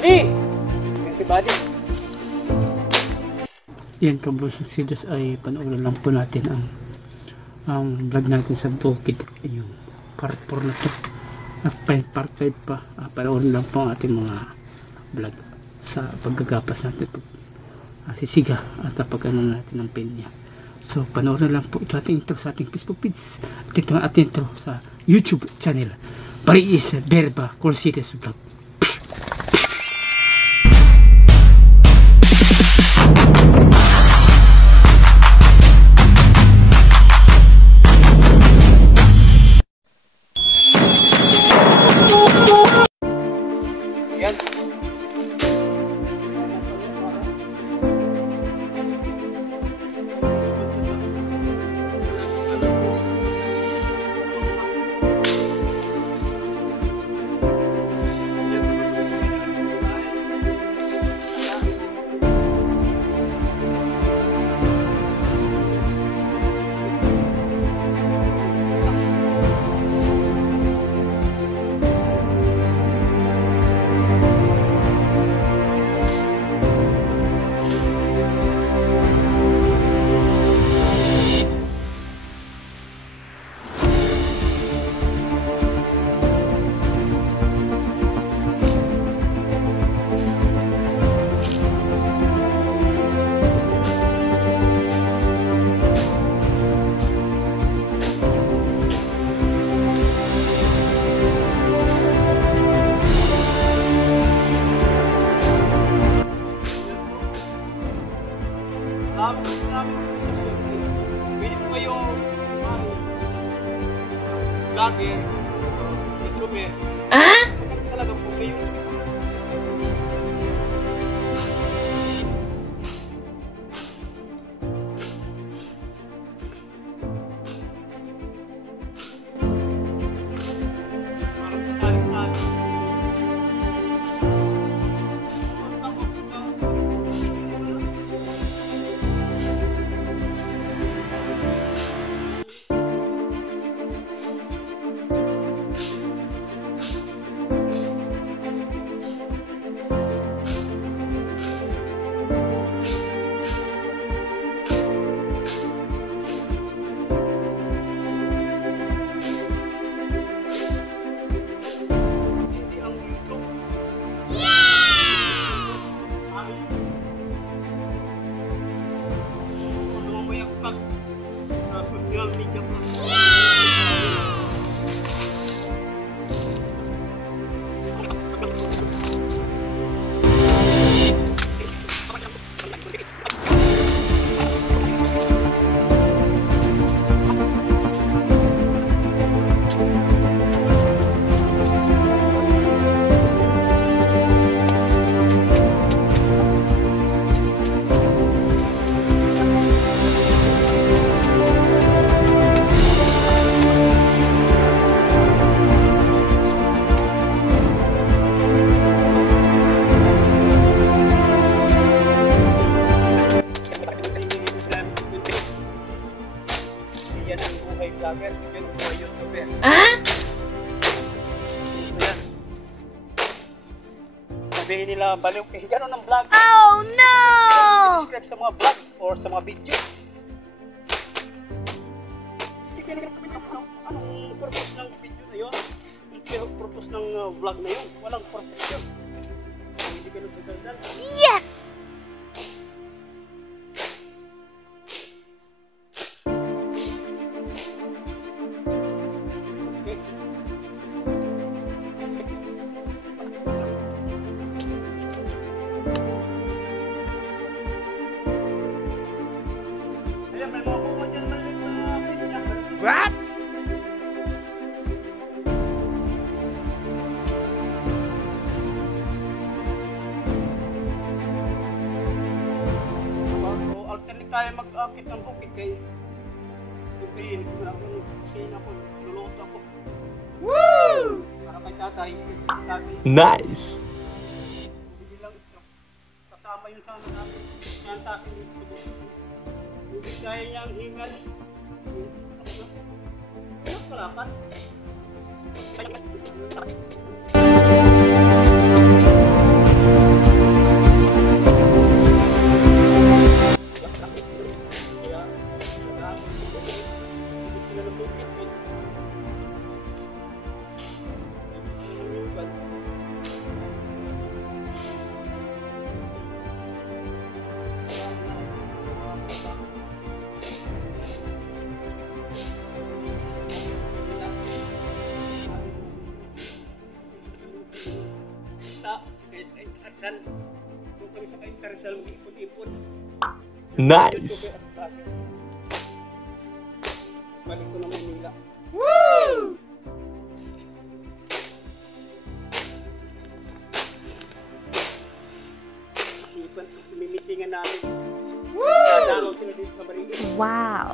Buddy! Yan si Buddy. Yan, Kabros Series ay panoorin lang po natin ang vlog natin sa bukid. Yung part 4 na to. Part 5 pa. Panoorin lang po ang ating mga vlog sa paggagapas natin. Sisiga at pag-ano natin ng pinya. So, panoorin lang po ito ating intro sa ating Facebook page. At ito ang ating intro sa YouTube channel. Pariis Verba Colsites Vlog. Pwede po kayong vlogger, YouTuber. Talaga po kayo. Vlogger, yun po YouTuber. Sabihin nila baliw eh, gano'n ng vlog. Oh no! Subscribe sa mga vlog or sa mga video. Hindi ka naman kami anong purpose ng video na yun? Yung purpose ng vlog na yun. Walang purpose yun. Hindi ka nagsagaldan. Yes! What? Alternate tayo mag-akit ng bukid kay Pupin. Kusina ko, luluto ako. Woo! Para kay tatay. Nice! Hindi lang ito. Kasama yung sana natin. Yan sa akin dito. Hindi kaya niya ang hingal. Ano kalapan? na ng bukit. Doon kami sa ka-interesal mag-ipon-ipon. Nice. Balik ko na Manila. Woo! Isipan, mimitingan namin. Woo! Dadalaw sila dito sa Marikina. Wow.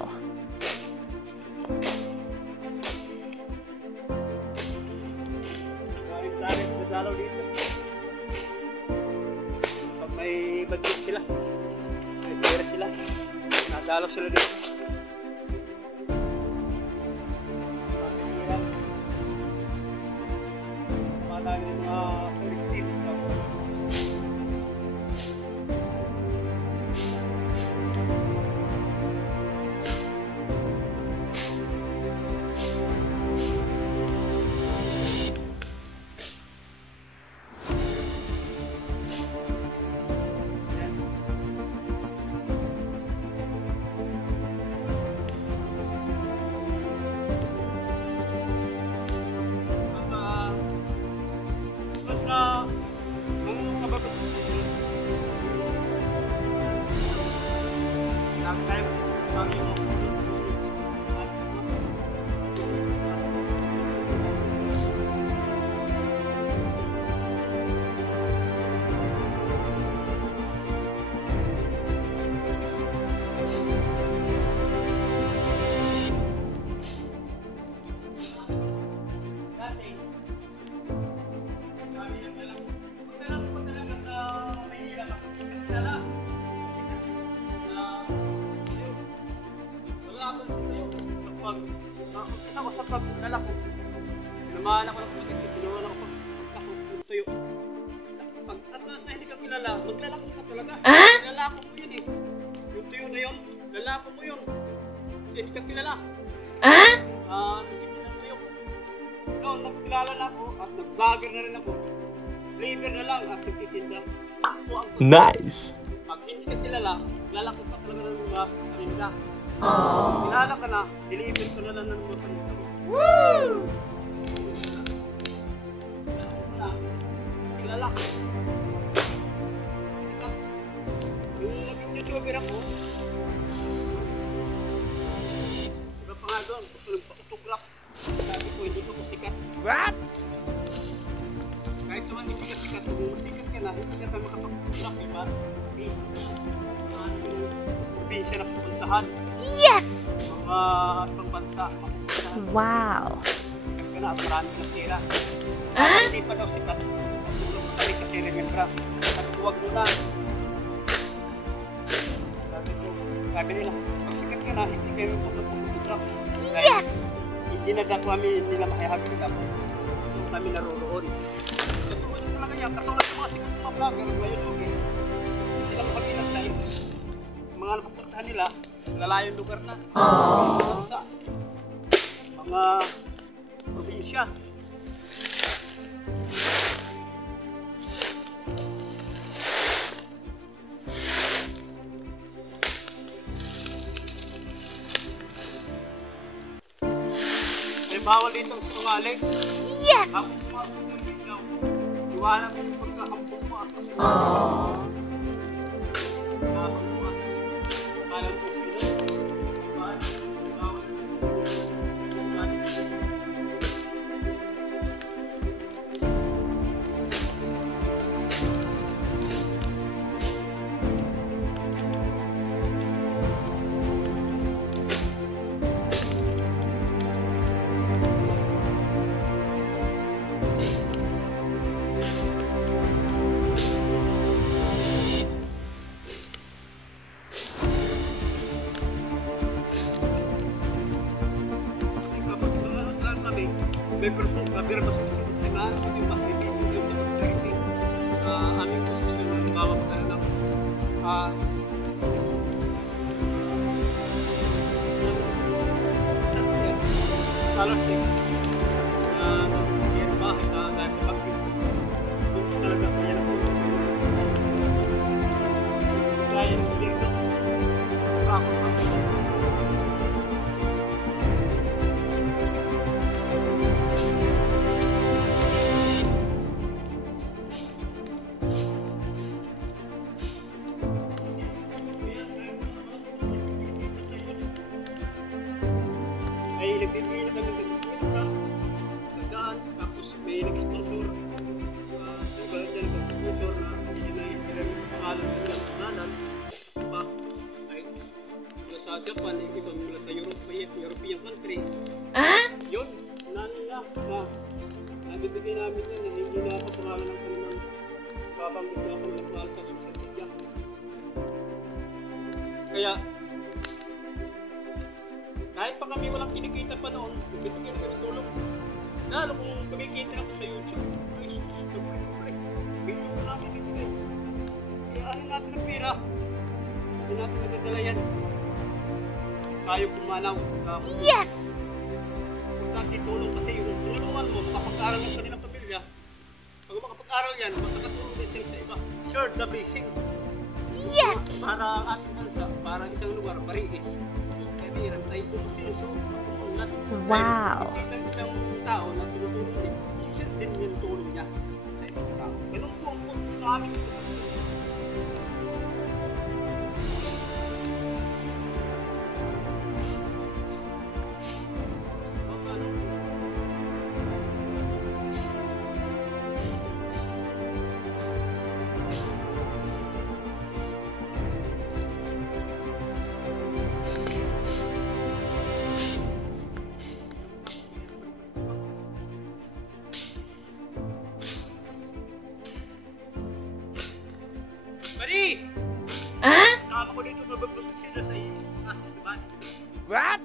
Larit-larit, dadalaw dito. Pag may budget sila, may pera sila, nadalaw sila dito. Malaki ng mga collective. Mas na ang kababat lang tayo sabi mo dati sabi niya lang pagdalang ko talaga sa Maynila makikilala wala ako tayo kapag isa ko sa pagdala ko sinamahan ako ng pagkakit pinuha ako pagkakit tayo pag at least na hindi ka kilala maglalako ka talaga lalako mo yun eh yung tuyo na yun lalako mo yun hindi ka kilala hindi ka tuyo noon nagkilala na ako at nag-vlogger na rin ako flavor na lang at nagtitinda ako ang Nice. pag hindi ka kilala lalako ka talaga ng mga paninda kilala ka na deliver ko na lang ng mga paninda mo Woo! kilala ko yung naging YouTuber ako iba pa nga doon nagpa-autograph sabi ko hindi ko sikat What? kahit naman hindi ka sikat kung sikat ka na hindi ka tayo makapag-autograph diba probinsya na pupuntahan Yes! mga ibang bansa mapupuntahan Wow. ka na at marami ka tira hindi pa daw sikat tulong mo kami kasi remembra at huwag mo na sabi nila pag sikat ka na hindi kayo magpapag-autograph Yes! hindi na daw kami nila makihagin daw so kami naroroon katulad talaga yan katulad ng mga sikat sa mga vlogger mga YouTuber sila mag-ilang dahil mga napupuntahan nila lalayong lugar na bansa mga probinsya may bawal dito ang sungali Yes! ako sumabot ng biglaw iwanan mo yung pagkakampong mo at alam ko sila iwanan mo bawal may person kabir mas sa hindi mas busy yung sa pagkariti aming posisyon ng bawat kanang scholarship na nag-share bahay sa dahil sa bagyo. Doon ko talaga kaya na po. Kaya ng gobyerno. Ako. Ay nagbibigay na kami ng kwenta sa daan, tapos may nag-sponsor. Diba, dyan nag-sponsor na sinay-hirami sa pangalan ng ilang pangalan. Diba, ay mula sa Japan, ay iba mula sa European country. Yun, na nabibigay namin yan na hindi na kapangalan ng kanilang papanggit na kanilang pangalan sa social media. Kaya, kahit pa kami walang kinikita pa noon, bibigyan na kami tulong. Lalo kung kumikita ako sa YouTube, ay siyempre, video ko namin bibigay. Kaya ano natin ang pera? Hindi natin magdadala yan. Tayo pumanaw sa Yes! pagkakitulong kasi yung tulungan mo, makapag-aral ng kanilang pamilya. Pag makapag-aral yan, makakatulong din sila sa iba. Share the blessing. Yes! Para ang ating bansa, para isang lugar, Bariis. Kaibiran tayo tumusiso. Wow. Kita isang tao na tumutulong din, sisir din yung tulong niya sa isang tao. Ganun po ang punto sa amin. Mari! Kasama ko dito sa bablusok sila sa aso sa bahay. What?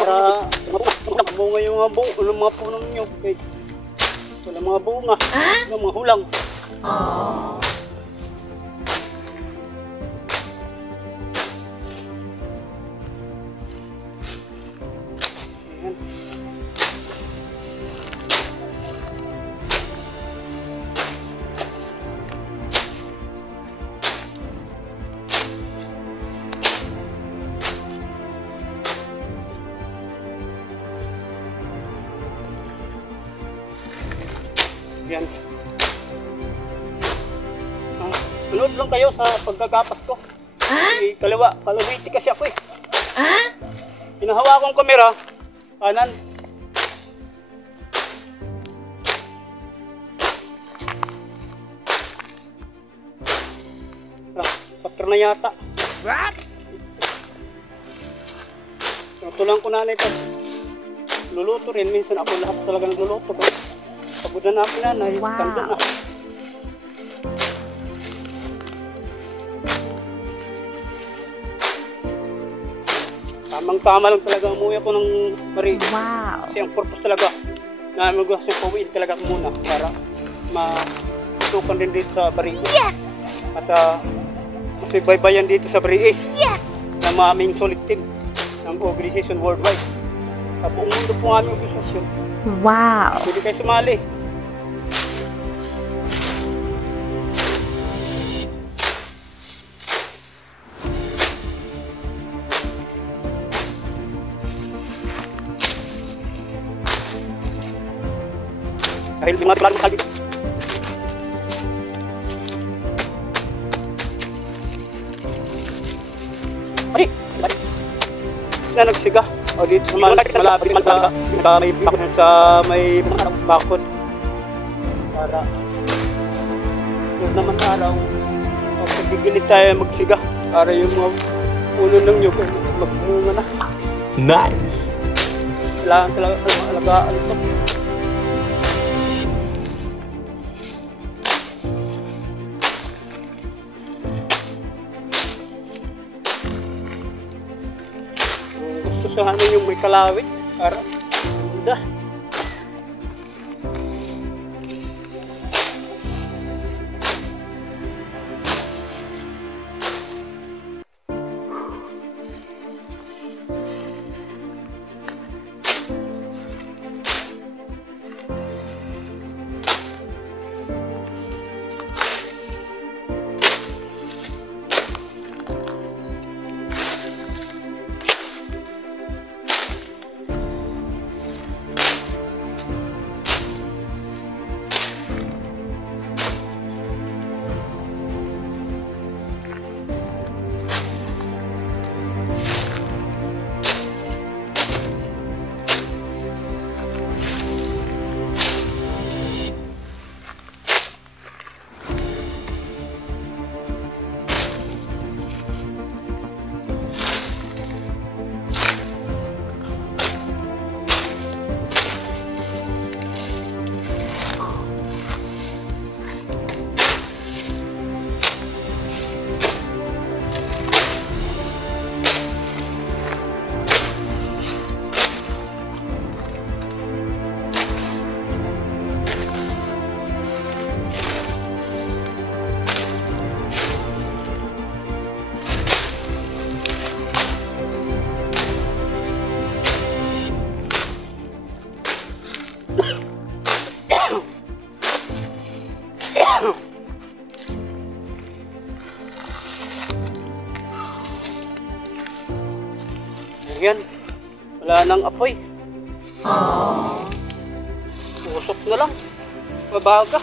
Para bunga yung mga punong nyo. Wala mga bunga. Wala mga hulang. Ayan. Yan. Manood lang kayo sa pagkagapas ko. Kalawiti kasi ako eh. Hinahawa kong kamera, kanan. Chapter na yata. What? Tulang ko nanay pag luluto rin. Minsan ako lahat talaga nagluluto. Pagod na ako nanay. Wow. Tanda na. Tamang-tama lang talaga umuwi ako ng Bari. Wow. Kasi ang purpose talaga na mag-gusto pauwiin talaga ako muna para matutukan din dito sa Bari. Yes! At kasi baybayan dito sa Bariis Yes! na aming solid team ng organization worldwide. Sa buong mundo po ang aming organisasyon. Wow. Pwede kayo sumali. Dahil di mga tulang makal dito. Mari! Na nagsiga. O dito sa malapit sa may bakod bakod. Para yun naman araw. O pagigilid tayo magsiga. Para yung mga puno ng nyug ay magmunga na. Nice. Kailangan talaga alagaan ito. Gusto sana yung may kalawit para ganda. Ayan, wala nang apoy. Usok na lang. Mabaga.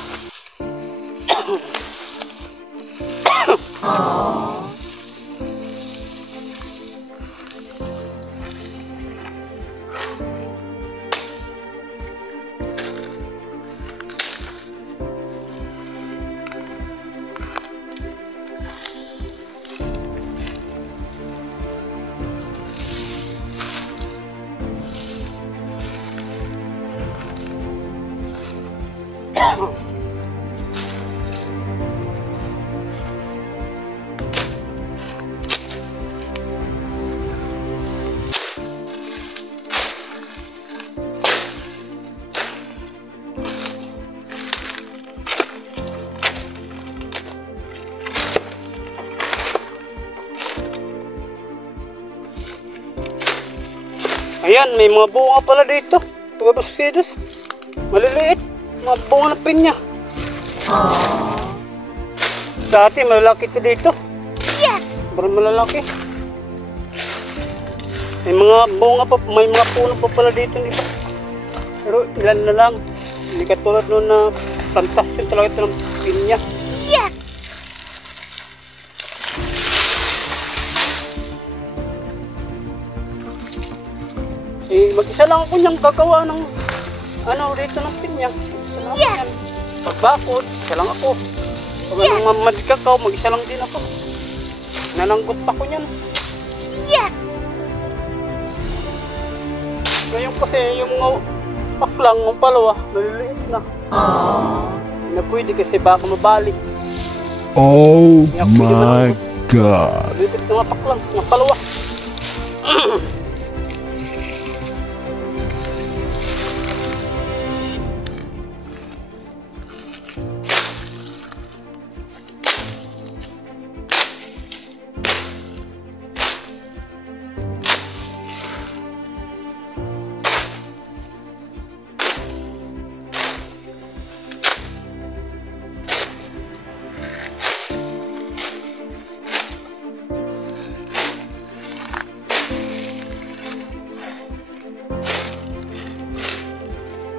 Ayan, may mga bunga pala dito. Mga baskidos. Maliliit. Mga bunga ng pinya. Dati malalaki ito dito. Yes! Parang malalaki. May mga bunga pa, may mga puno pa pala dito. Dito. Pero ilan na lang. Hindi katulad noon na plantasyon talaga ito ng pinya. Yes! Mag-isa lang ako niyang gagawa ng ano dito ng pinya. Mag-isa lang Yes! ako. Pagbakod, isa lang ako. Pag Yes! anong mamadikakaw, mag-isa lang din ako. Nananggot pa ko niyan. Yes! Ngayon kasi yung mga paklang, yung palawa, maliliit na. Hindi na pwede kasi baka mabalik. Oh my God. Maliliit na mga paklang, mga palawa.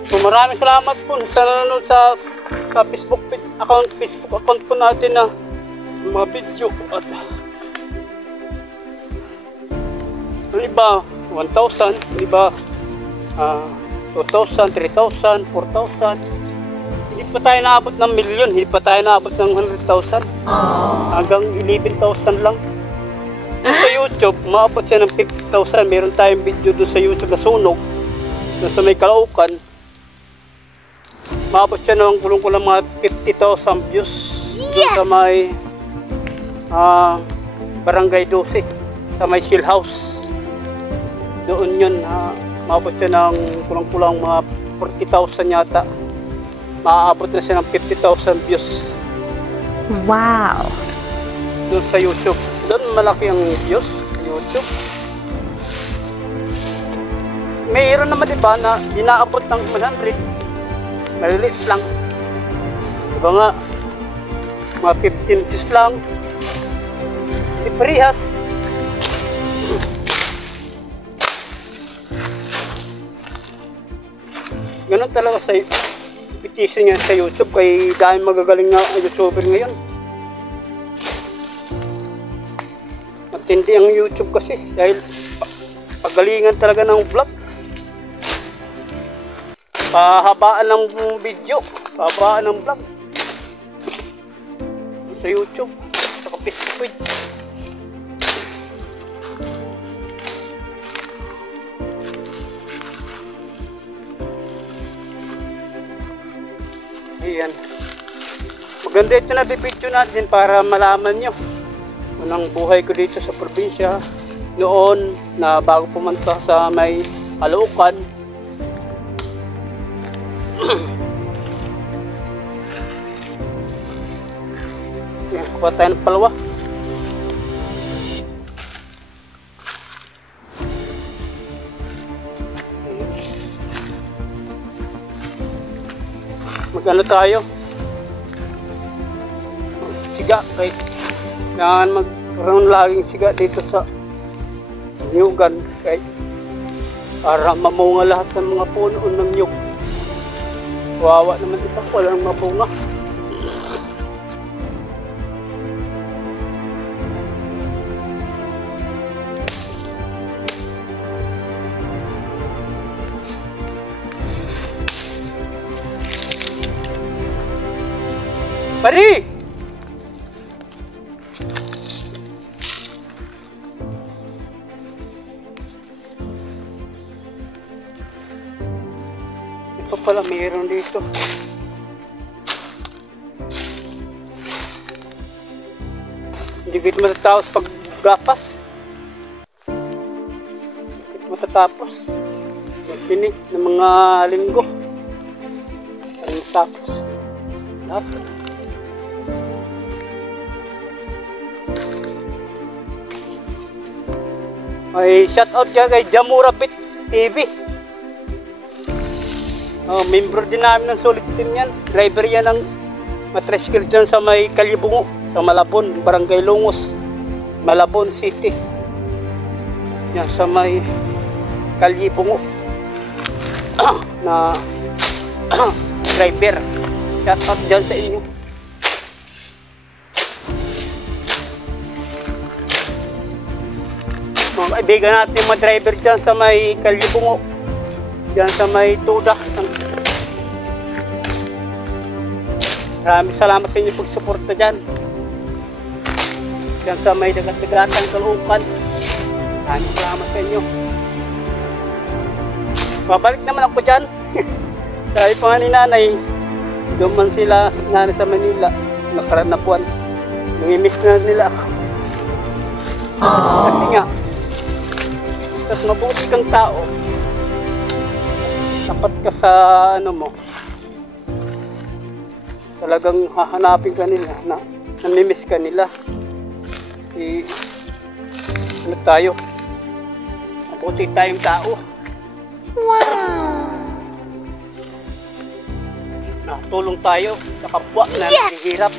So maraming salamat po sa nanonood sa Facebook account po natin na mga video at ano ba 1,000, iba 2,000, 3,000, 4,000. Hindi pa tayo naabot ng milyon, hindi pa tayo naabot ng 100,000. Hanggang 11,000 lang. Sa YouTube, maabot siya ng 50,000. Meron tayong video doon sa YouTube na sunog, doon sa may Caloocan. Maabot siya ng kulong-kulang mga 50,000 views. Doon sa may Barangay 12, sa may Shield House. Doon yun, maabot siya ng kulang-kulang mga 40,000 yata. Maaabot na siya ng 50,000 views. Wow. Doon sa YouTube. Doon malaki ang views sa YouTube. Mayroon naman diba na inaabot ng 100. Maliliit lang. Diba nga, mga 15 views lang. Di parehas. Ganun talaga sa petition niya sa YouTube, kay dahil magagaling na YouTuber ngayon. Matindi ang YouTube kasi dahil pagalingan talaga ng vlog. Pahabaan ng video, pahabaan ng vlog sa YouTube, sa Facebook. Ayan. Maganda ito na bibidyo natin para malaman nyo unang buhay ko dito sa probinsya noon na bago pumunta sa may Caloocan. Ayan, kuha tayo ng palwa. Magano tayo? Siga, kay kailangan magkaroon laging siga dito sa niyugan kay para mamunga lahat ng mga puno ng niyug. Wawa naman ito, walang mabunga. Pari! Ito pala mayroon dito. Hindi ko ito matatapos pag gapas. Hindi ko ito matatapos. Magpinig ng mga linggo. Para matapos. Lahat. Ay, shout out ka kay Jamura Pit TV. Member din namin ng solid team yan. Driver yan ng matricycle dyan sa may Kalibungo, sa Malabon, Barangay Lungos, Malabon City. Yan sa may Kalibungo na driver. Shout out dyan sa inyo. Mga kaibigan natin mga driver dyan sa may Kalibungo, dyan sa may Tuda. Maraming salamat sa inyo pagsuporta dyan. Dyan sa may dagat-dagatan Caloocan. Maraming salamat sa inyo. Babalik naman ako dyan. Sabi pa nga ni nanay, duman sila nanay sa Manila nakaraan na buwan. Nangimiss na nila ako. Kasi nga, tapos mabuti kang tao, tapat ka sa ano mo, talagang hahanapin ka nila, na namimiss ka nila. Kasi ano tayo, mabuti tayong tao. Wow. Nakatulong tayo sa kapwa na naghihirap.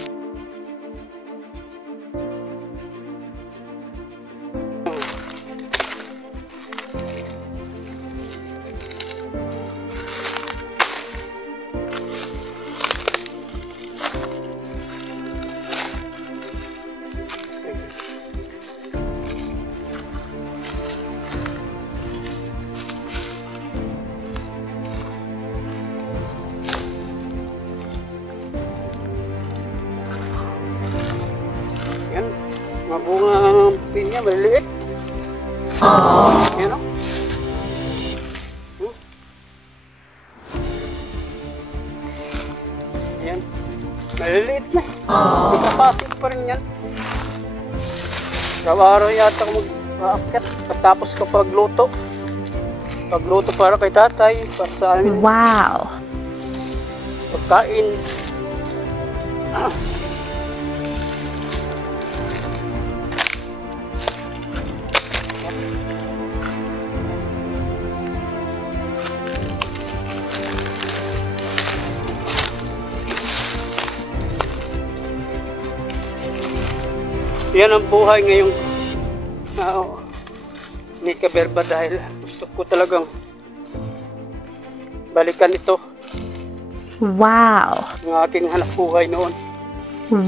bunga pinya, maliliit. Yan o. Yan. Maliliit na. Kapasok pa rin yan. Araw-araw yata ako mag-aakyat. Pagtapos ko pagluto. Pagluto para kay tatay. Para sa amin. Wow. Pagkain. Yan ang buhay ngayong ni Kaberba dahil gusto ko talagang balikan ito. Wow. Ang aking hanap buhay noon.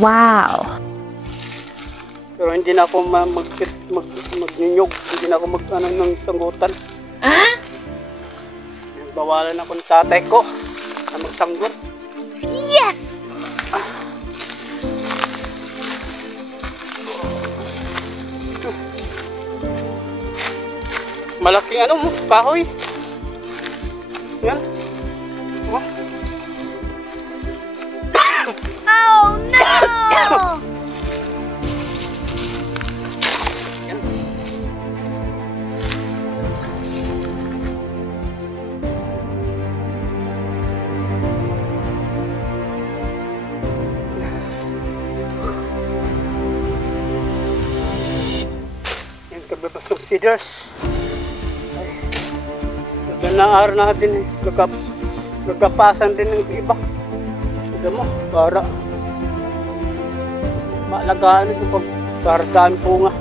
Wow. Pero hindi na ako magninyog. Hindi na ako ng sanggutan. Bawalan ako ng tatay ko na magsanggol. Yes! Malaking kahoy. Yan. Oh. Oh no! Yan. Yan, kababasok cedars. Naaar natin nagkapasan din ng iba. Ito mo, para maalagaan ito para daan po nga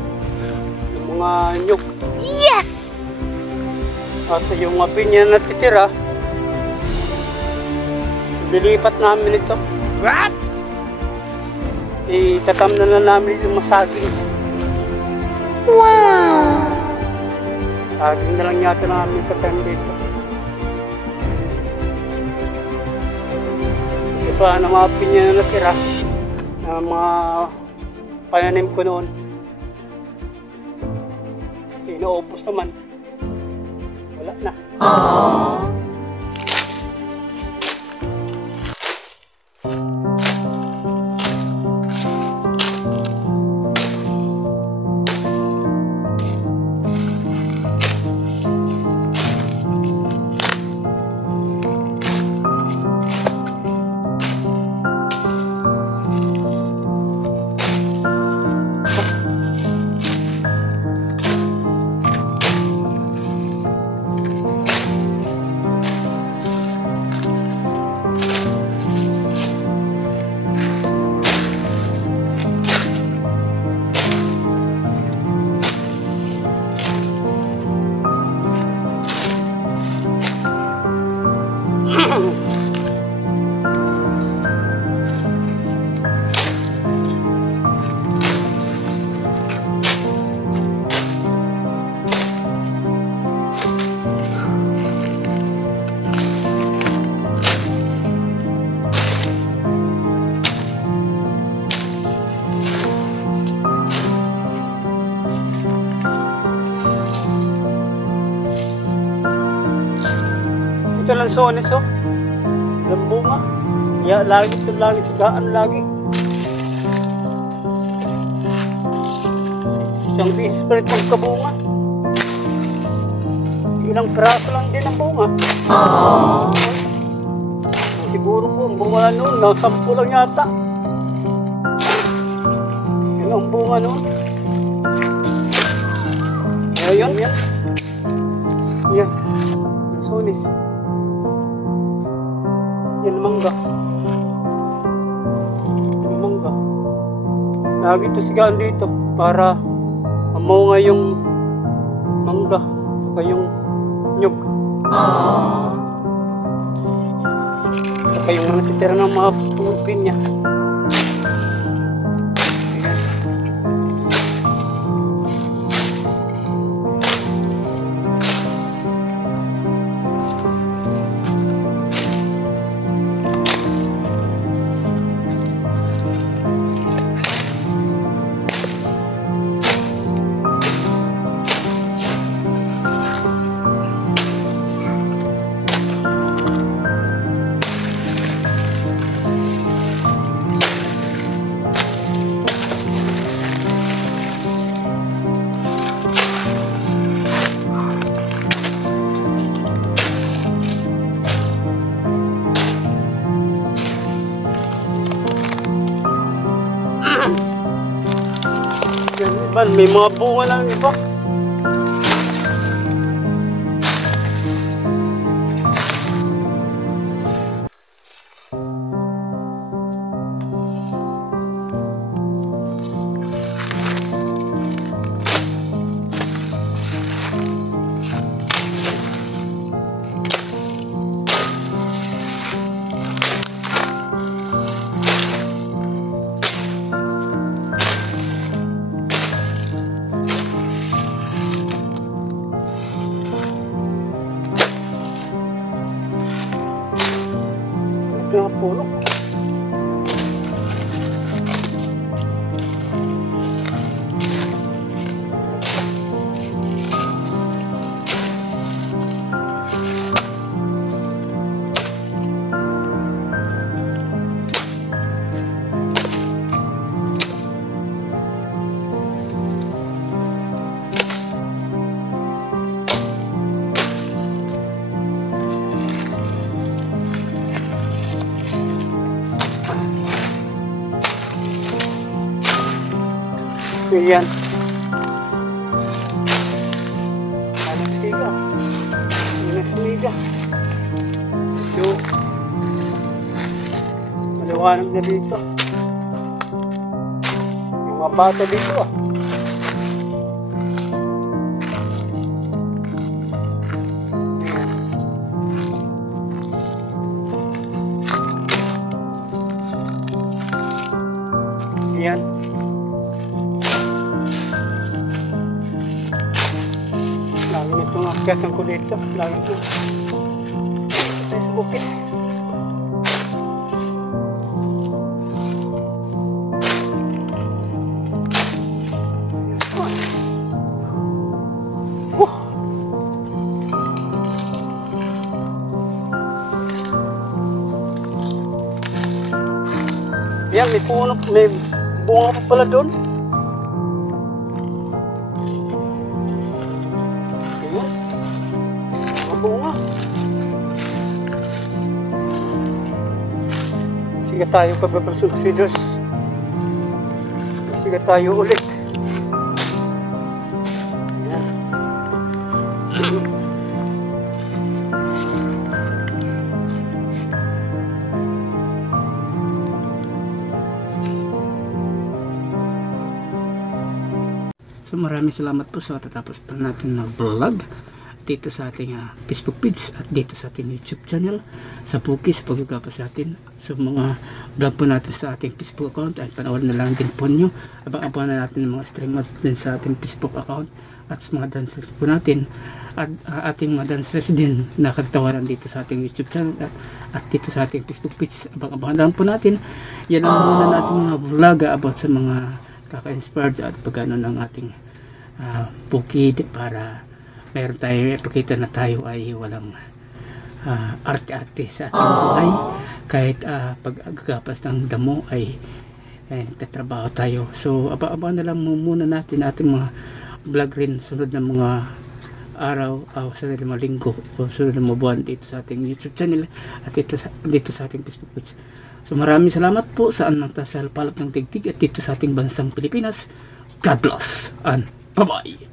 yung mga nyug. Yes! At yung mga pinya na titira, lilipat namin ito. What? Itatamnan na namin yung masaging. Wow! Saging na lang yata namin tatam dito. Iba na mga pinya na natira na mga pananim ko noon. Inaubos naman. Wala na. Ito lang sonis oh. Ang bunga. Ya, lagi sigaan lagi. Isang bihis pa rin pagkabunga. Ilang piraso lang din ang bunga. Siguro po ang bunga noon, nasa 10 lang yata. Yun ang bunga noon. Ayan, yan. Yan. Ang sonis. Yan mangga. Yan mangga. Lagi ito sigaan dito para mamunga yung mangga saka yung nyug. Saka yung mga titira ng mga pupin niya. naman, may mga bunga lang iba. Ito yung puno. Yan. Nagsiga. Ito. Maliwanag na dito. Yung mga bata dito ah. Yan. Lagi itong akyatan ko dito. Lagi ito. Sa bukit. Yan, may puno, may bunga pa pala doon. Bunga. Sige tayo pagpapasunod. Sige tayo ulit. Ayan. So maraming salamat po sa tatapos pa natin na vlog dito sa ating Facebook page at dito sa ating YouTube channel sa Puki sa pagkakapas natin. So mga vlog po natin sa ating Facebook account ay panoorin na lang din po nyo. Abang-abang na natin ng mga streamers din sa ating Facebook account at sa mga dancers po natin at ating mga dancers din na kagtawanan dito sa ating YouTube channel at dito sa ating Facebook page. Abang-abang na lang po natin. Yan ang muna natin mga vlog about sa mga kaka-inspired at pagano ng ating Puki para meron tayo ipakita na tayo ay walang arte-arte sa ating buhay. Kahit pag-agapas ng damo ay tatrabaho tayo. So aba-aba na lang muna natin ating mga vlog rin sunod na mga araw sa mga linggo o sunod na mga buwan dito sa ating YouTube channel at dito sa ating Facebook page. So maraming salamat po sa anong tasal palap ng tigtig at dito sa ating bansang Pilipinas. God bless and bye-bye.